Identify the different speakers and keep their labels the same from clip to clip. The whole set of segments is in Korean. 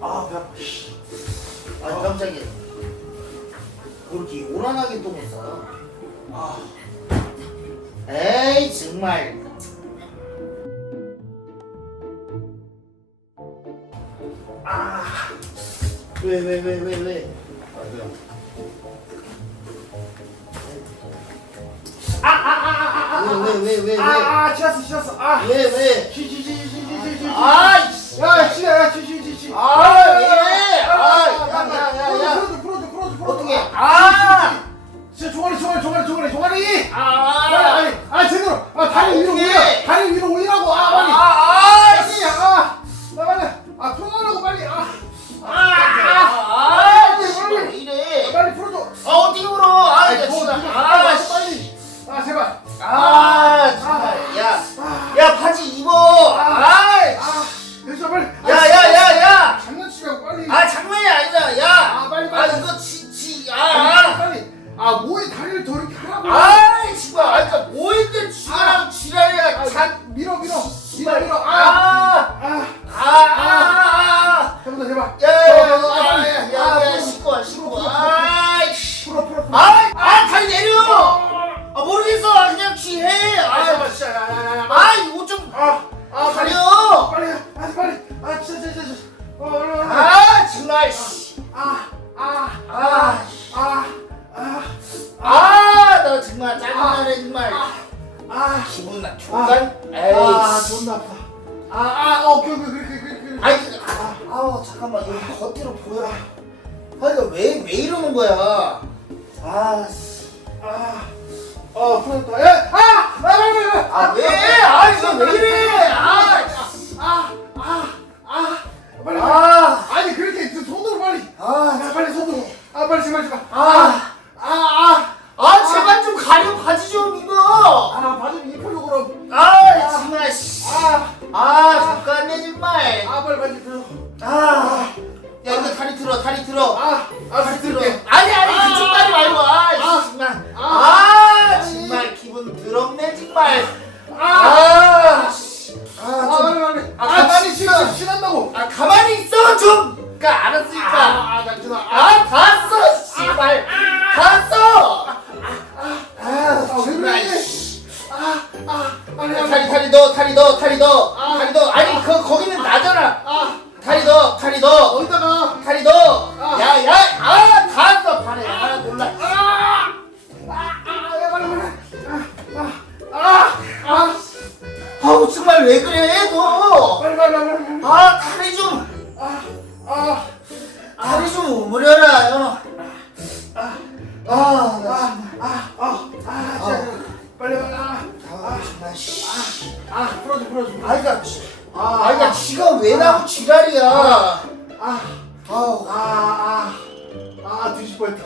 Speaker 1: 아, 배 아파. 씨. 아, 깜짝이야. 그렇게 요란하게 똥 했어. 아. 에이, 정말. 아. 왜, 왜, 왜, 왜, 왜?
Speaker 2: 아, 그냥.
Speaker 1: 왜, 왜, 왜, 왜, 왜?
Speaker 2: 아, 아, 지났어, 지났어. 아,
Speaker 1: 왜, 왜?
Speaker 2: 지, 지, 지, 지, 지, 지, 지.
Speaker 1: 아
Speaker 2: 야, 지야, 야, 지, 지, 지, 지.
Speaker 1: 아, 왜? 아, 야, 야, 야, 야. 정말 짜증나네 정말.
Speaker 2: 아.
Speaker 1: 기분 나 좋간? 에이.
Speaker 2: 아, 존나 아파. 아, 아, 어, 그, 그, 그, 그, 그, 그.
Speaker 1: 아니, 그, 아, 아우 잠깐만 여기 겉으로 보여. 아, 이거 왜왜 이러는 거야? 아, 씨.
Speaker 2: 아, 어, 풀었다. 야, 아, 아, 빨리, 빨리, 빨리.
Speaker 1: 아 왜? 아, 이거 왜 이래? 아,
Speaker 2: 아, 아, 아, 빨리.
Speaker 1: 아,
Speaker 2: 아니 그렇게 그 손으로 빨리.
Speaker 1: 아,
Speaker 2: 아, 빨리 손으로. 아, 빨리 제발 제발.
Speaker 1: 아,
Speaker 2: 아, 아,
Speaker 1: 아, 잠깐네 정말.
Speaker 2: 아, 빨리 바지 입혀.
Speaker 1: 아, 야 이거 다리 들어, 다리 들어.
Speaker 2: 아, 아, 다시 들게.
Speaker 1: 아니 아니
Speaker 2: 아,
Speaker 1: 그쪽 다리 말고 아,
Speaker 2: 아,
Speaker 1: 정말
Speaker 2: 아,
Speaker 1: 아, 정말 기분 더럽네 정말
Speaker 2: 아,
Speaker 1: 아, 씨.
Speaker 2: 아,
Speaker 1: 아, 좀,
Speaker 2: 빨리 빨리.
Speaker 1: 아,
Speaker 2: 아, 빨리
Speaker 1: 있어.
Speaker 2: 지금 신한다고.
Speaker 1: 아 가만히 있어 좀 그니까 알았으니까
Speaker 2: 아, 나 지금 아,
Speaker 1: 아 갔어 씨발 갔어 아
Speaker 2: 아, 왜
Speaker 1: 정말
Speaker 2: 그래?
Speaker 1: 씨.
Speaker 2: 아, 아, 빨리
Speaker 1: 야,
Speaker 2: 빨리.
Speaker 1: 다리 다리 넣어 다리 넣어 다리 넣어
Speaker 2: 아.
Speaker 1: 다리 넣어 아 다리 좀
Speaker 2: 아, 아,
Speaker 1: 다리 좀 오므려라 요
Speaker 2: 아,
Speaker 1: 아, 나
Speaker 2: 아, 아, 아, 아, 진짜. 빨리 빨리. 아,
Speaker 1: 아, 정말 씨.
Speaker 2: 아, 풀어줘 풀어줘.
Speaker 1: 아이가 지-
Speaker 2: 아,
Speaker 1: 아이가 지가 왜 나고 지랄이야.
Speaker 2: 아,
Speaker 1: 아우,
Speaker 2: 아, 아, 아, 뒤집어 했다.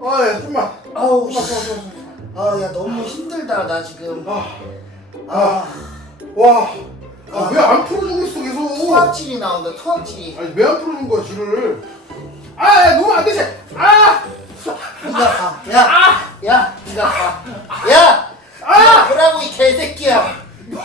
Speaker 2: 어, 야, 좀만.
Speaker 1: 아우, 씨. 아, 야 너무 힘들다 나 지금.
Speaker 2: 아,
Speaker 1: 아,
Speaker 2: 와, 아, 왜 안 풀어주고 있어 계속?
Speaker 1: 토악질이 나온다 토악질이.
Speaker 2: 아니 왜 안 풀어준 거야 쥐를? 아, 야, 놓으면 안 되지. 아,
Speaker 1: 네가 가. 야, 야, 네가 가. 야, 야, 뭐라고 이 개새끼야.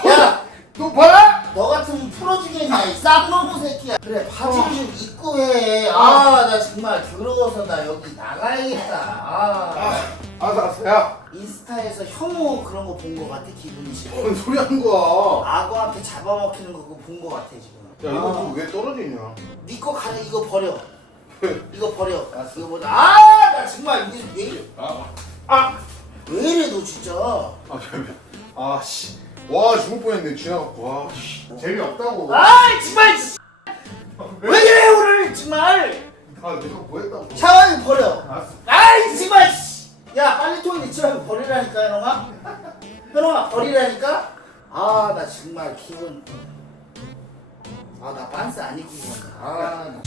Speaker 1: 야,
Speaker 2: 너 봐?
Speaker 1: 너 같으면 풀어주겠냐 이 쌍놈의 새끼야. 그래 바지 좀 입고 해. 아, 나 정말 더러워서 나 여기 나가야겠다. 아.
Speaker 2: 아, 알았어, 알았어. 야,
Speaker 1: 인스타에서 혐오 그런 거 본 거 같아 기분이 지금
Speaker 2: 뭔 소리 하는 거야?
Speaker 1: 악어한테 잡아먹히는 거 그거 본 거 같아 지금
Speaker 2: 야, 이거 좀왜 떨어지냐?
Speaker 1: 니거 가져 이거 버려 이거 버려 이거 버려 아나 정말 이게 왜 이래
Speaker 2: 아, 아,
Speaker 1: 왜 이래 너 진짜
Speaker 2: 아. 아, 씨. 와, 죽을 뻔했네, 지나갖고. 와, 씨. 재미없다고.
Speaker 1: 아이 정말 씨. 왜 그래 오늘 정말
Speaker 2: 아, 내가 뭐 했다고.
Speaker 1: 샤워기 버려
Speaker 2: 알았어.
Speaker 1: 아이 정말 씨. 야 빨리 토이 니치라고 버리라니까 현홍아. 현홍아 버리라니까? 아 나 정말 기분. 아 나 반스 안 입고 있었다 아 나